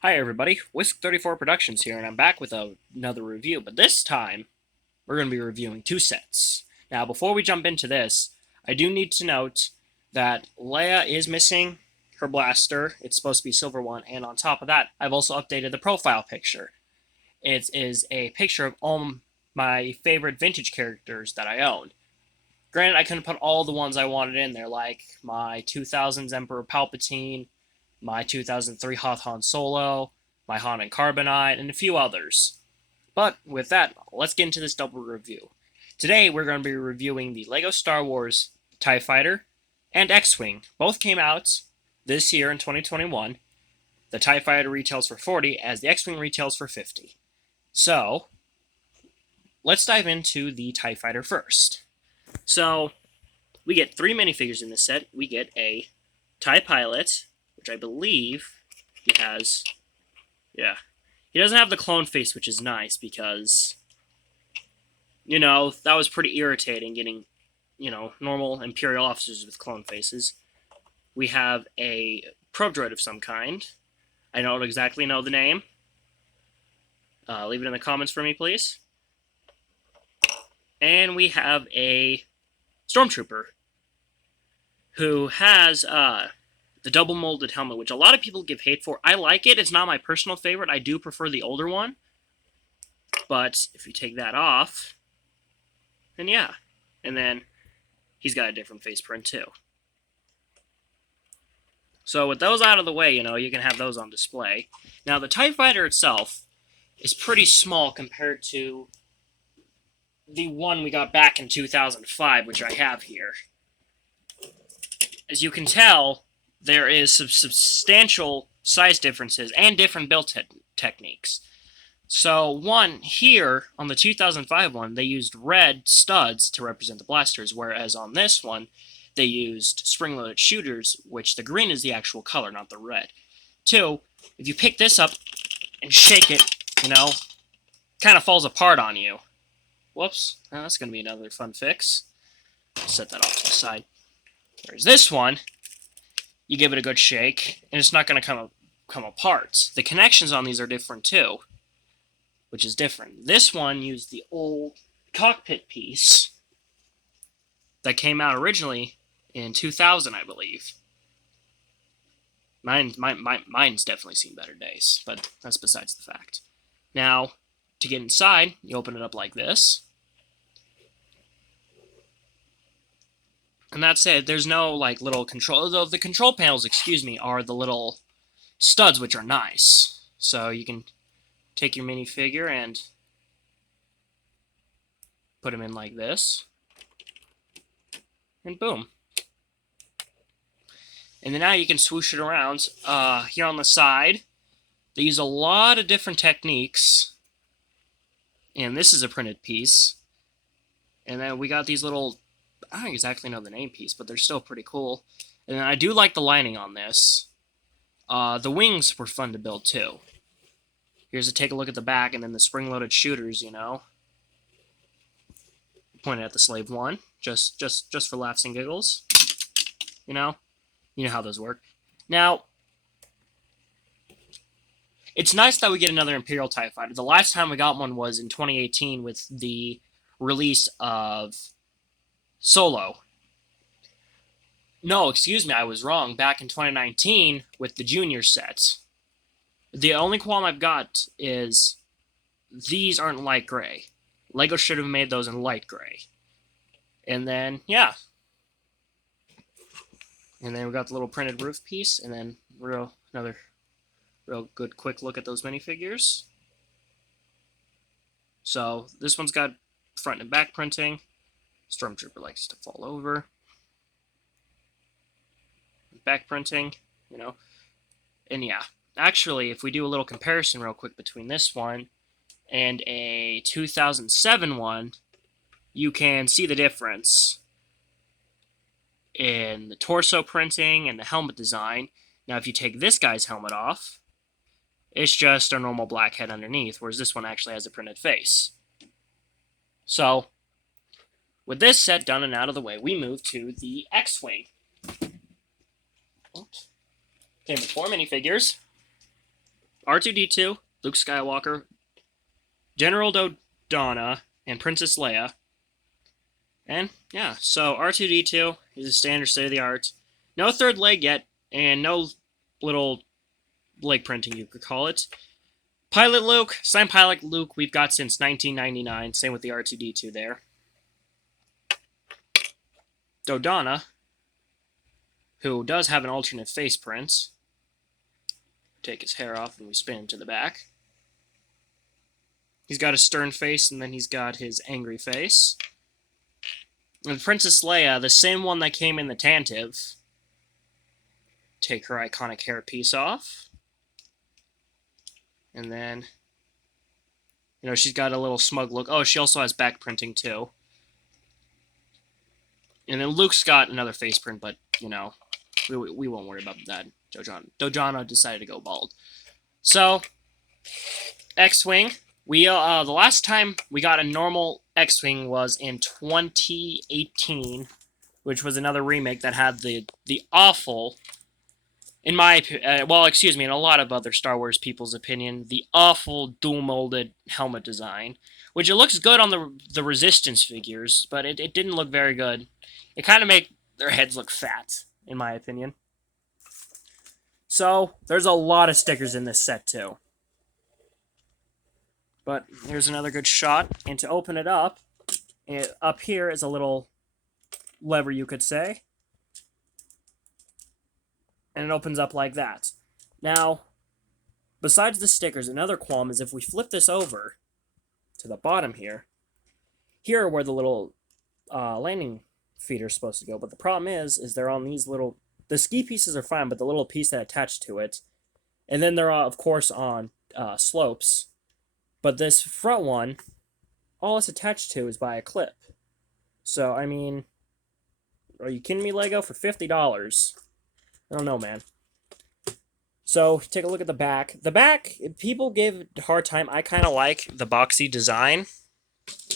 Hi everybody, Whisk34 Productions here, and I'm back with another review, but this time we're going to be reviewing two sets. Now, before we jump into this, I do need to note that Leia is missing her blaster. It's supposed to be silver one, and on top of that, I've also updated the profile picture. It is a picture of all my favorite vintage characters that I own. Granted, I couldn't put all the ones I wanted in there, like my 2000s Emperor Palpatine, my 2003 Hoth Han Solo, my Han and Carbonite, and a few others. But with that, let's get into this double review. Today, we're going to be reviewing the LEGO Star Wars TIE Fighter and X-Wing. Both came out this year in 2021. The TIE Fighter retails for $40, as the X-Wing retails for $50. So, let's dive into the TIE Fighter first. So, we get 3 minifigures in this set. We get a TIE Pilot, which I believe he has. Yeah. He doesn't have the clone face, which is nice because, that was pretty irritating getting, normal Imperial officers with clone faces. We have a probe droid of some kind. I don't exactly know the name. Leave it in the comments for me, please. And we have a Stormtrooper who has the double molded helmet, which a lot of people give hate for. I like it. It's not my personal favorite. I do prefer the older one. But if you take that off, then yeah. And then he's got a different face print too. So with those out of the way, you can have those on display. Now the TIE Fighter itself is pretty small compared to the one we got back in 2005, which I have here. As you can tell, there is some substantial size differences and different build techniques. So one, here on the 2005 one, they used red studs to represent the blasters, whereas on this one, they used spring-loaded shooters, which the green is the actual color, not the red. Two, if you pick this up and shake it, kind of falls apart on you. Whoops, that's going to be another fun fix. Set that off to the side. Whereas this one, you give it a good shake, and it's not going to come apart. The connections on these are different too, which is different. This one used the old cockpit piece that came out originally in 2000, I believe. Mine's definitely seen better days, but that's besides the fact. Now, to get inside, you open it up like this. And that's it. There's no, little control. Though the control panels, are the little studs, which are nice. So you can take your minifigure and put them in like this. And boom. And then now you can swoosh it around. Here on the side, they use a lot of different techniques. And this is a printed piece. And then we got these little, I don't exactly know the name piece, but they're still pretty cool. And I do like the lining on this. The wings were fun to build too. Here's a take a look at the back, and then the spring-loaded shooters, Pointed at the Slave One, just for laughs and giggles. You know how those work. Now, it's nice that we get another Imperial TIE Fighter. The last time we got one was in 2018 with the release of Solo. No, I was wrong. Back in 2019 with the Junior set. The only qualm I've got is these aren't light gray. LEGO should have made those in light gray. And then, yeah. And then we got the little printed roof piece, and then another real good quick look at those minifigures. So this one's got front and back printing. Stormtrooper likes to fall over. Back printing, And yeah. Actually, if we do a little comparison real quick between this one and a 2007 one, you can see the difference in the torso printing and the helmet design. Now, if you take this guy's helmet off, it's just a normal black head underneath, whereas this one actually has a printed face. So, with this set done and out of the way, we move to the X-Wing. Came with 4 minifigures. R2-D2, Luke Skywalker, General Dodonna, and Princess Leia. And yeah, so R2-D2 is a standard state-of-the-art. No third leg yet, and no little leg printing, you could call it. Pilot Luke, same pilot Luke we've got since 1999. Same with the R2-D2 there. Dodonna, who does have an alternate face print. Take his hair off and we spin him to the back. He's got a stern face, and then he's got his angry face. And Princess Leia, the same one that came in the Tantive. Take her iconic hairpiece off. And then, she's got a little smug look. Oh, she also has back printing, too. And then Luke's got another face print, but, we won't worry about that. Dodonna decided to go bald. So, X-Wing. The last time we got a normal X-Wing was in 2018, which was another remake that had the awful, in a lot of other Star Wars people's opinion, the awful dual-molded helmet design, which it looks good on the Resistance figures, but it didn't look very good. It kind of made their heads look fat, in my opinion. So, there's a lot of stickers in this set, too. But here's another good shot, and to open it up here is a little lever, you could say. And it opens up like that. Now, besides the stickers, another qualm is if we flip this over to the bottom here are where the little landing feet are supposed to go. But the problem is they're on these little... The ski pieces are fine, but the little piece that attached to it, and then they're, of course, on slopes. But this front one, all it's attached to is by a clip. So, I mean, are you kidding me, Lego? For $50? I don't know, man. So, take a look at the back. The back, people give a hard time. I kind of like the boxy design.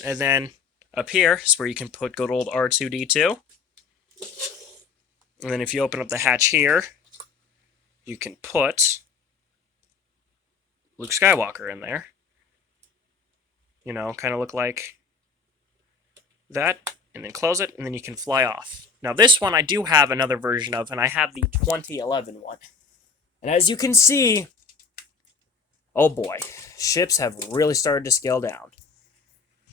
And then up here is where you can put good old R2-D2. And then if you open up the hatch here, you can put Luke Skywalker in there. Kind of look like that. And then close it, and then you can fly off. Now, this one I do have another version of, and I have the 2011 one. And as you can see, oh boy, ships have really started to scale down.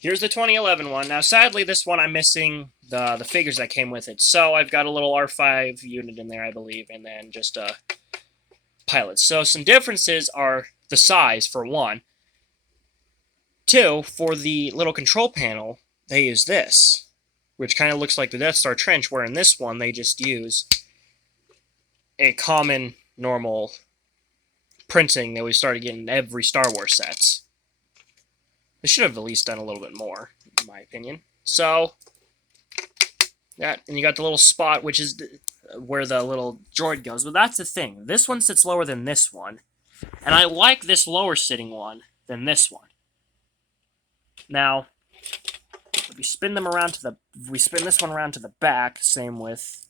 Here's the 2011 one. Now, sadly, this one I'm missing the figures that came with it. So I've got a little R5 unit in there, I believe, and then just a pilot. So some differences are the size, for one. Two, for the little control panel, they use this, which kind of looks like the Death Star Trench, where in this one they just use a common, normal printing that we started getting in every Star Wars sets. They should have at least done a little bit more, in my opinion. So, that, and you got the little spot, which is where the little droid goes. But that's the thing. This one sits lower than this one. And I like this lower sitting one than this one. Now, if we spin them around we spin this one around to the back, same with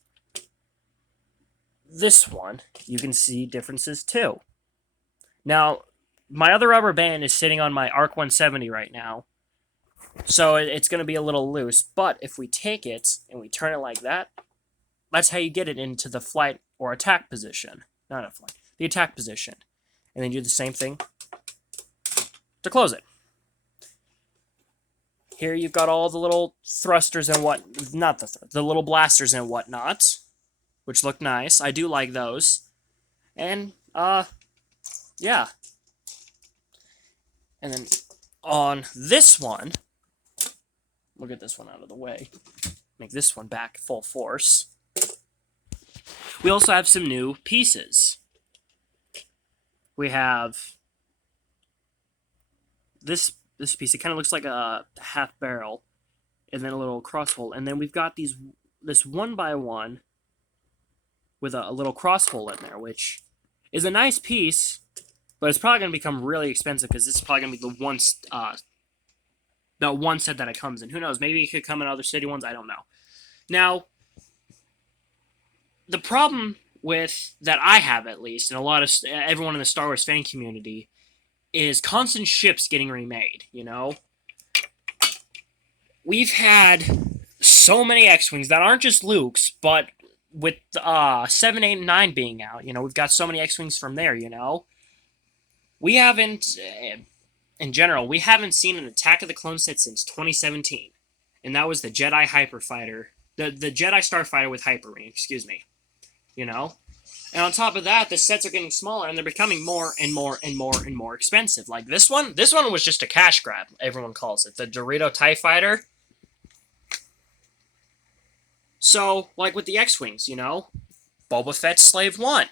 this one, you can see differences too. Now, my other rubber band is sitting on my ARC 170 right now, so it's going to be a little loose, but if we take it and we turn it like that, that's how you get it into the flight or attack position. Not a flight, the attack position. And then do the same thing to close it. Here you've got all the little thrusters and the little blasters and whatnot, which look nice. I do like those. And, yeah. And then on this one, we'll get this one out of the way. Make this one back full force. We also have some new pieces. We have this piece. It kind of looks like a half barrel, and then a little crosshole. And then we've got this 1x1 with a little crosshole in there, which is a nice piece, but it's probably going to become really expensive because this is probably going to be the one set that it comes in. Who knows? Maybe it could come in other city ones. I don't know. Now, the problem that I have at least, and a lot of everyone in the Star Wars fan community, is constant ships getting remade. You know, we've had so many X-wings that aren't just Luke's, but with 7, 8, and 9 being out, you know, we've got so many X-wings from there. You know, we haven't, in general, we haven't seen an Attack of the Clone set since 2017, and that was the Jedi Hyper Fighter, the Jedi Starfighter with Hyper Ring. Excuse me. You know, and on top of that, the sets are getting smaller and they're becoming more and more and more and more expensive. Like this one was just a cash grab, everyone calls it. The Dorito TIE Fighter. So, like with the X-Wings, you know, Boba Fett's Slave 1.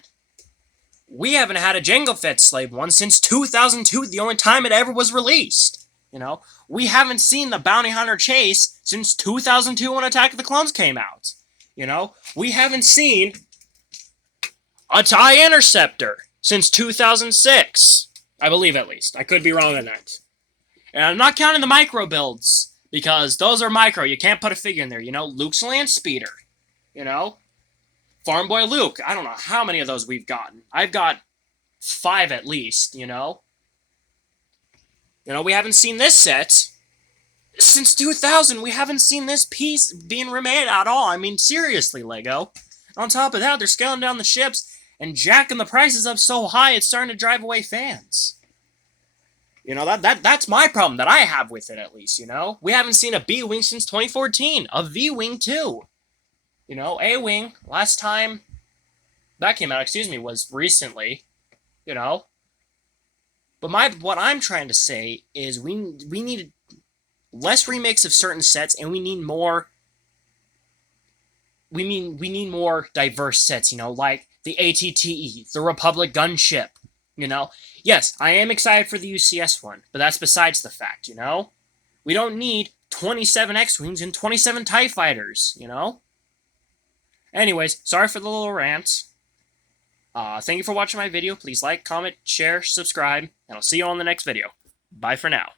We haven't had a Jango Fett Slave 1 since 2002, the only time it ever was released. You know, we haven't seen the Bounty Hunter Chase since 2002 when Attack of the Clones came out. You know, we haven't seen a TIE Interceptor since 2006. I believe, at least. I could be wrong on that. And I'm not counting the micro builds, because those are micro. You can't put a figure in there. You know, Luke's Land Speeder. You know, Farm Boy Luke. I don't know how many of those we've gotten. I've got 5 at least, you know. You know, we haven't seen this set since 2000. We haven't seen this piece being remade at all. I mean, seriously, Lego. On top of that, they're scaling down the ships and jacking the prices up so high it's starting to drive away fans. You know, that's my problem that I have with it, at least, you know? We haven't seen a B-Wing since 2014. A V-Wing, too. You know, A-Wing, last time that came out, was recently. You know? But what I'm trying to say is we need less remakes of certain sets, and we need more... we need more diverse sets, you know, like the ATTE, the Republic gunship, you know. Yes, I am excited for the UCS one, but that's besides the fact, you know. We don't need 27 X-Wings and 27 TIE Fighters, you know. Anyways, sorry for the little rant. Thank you for watching my video. Please like, comment, share, subscribe, and I'll see you on the next video. Bye for now.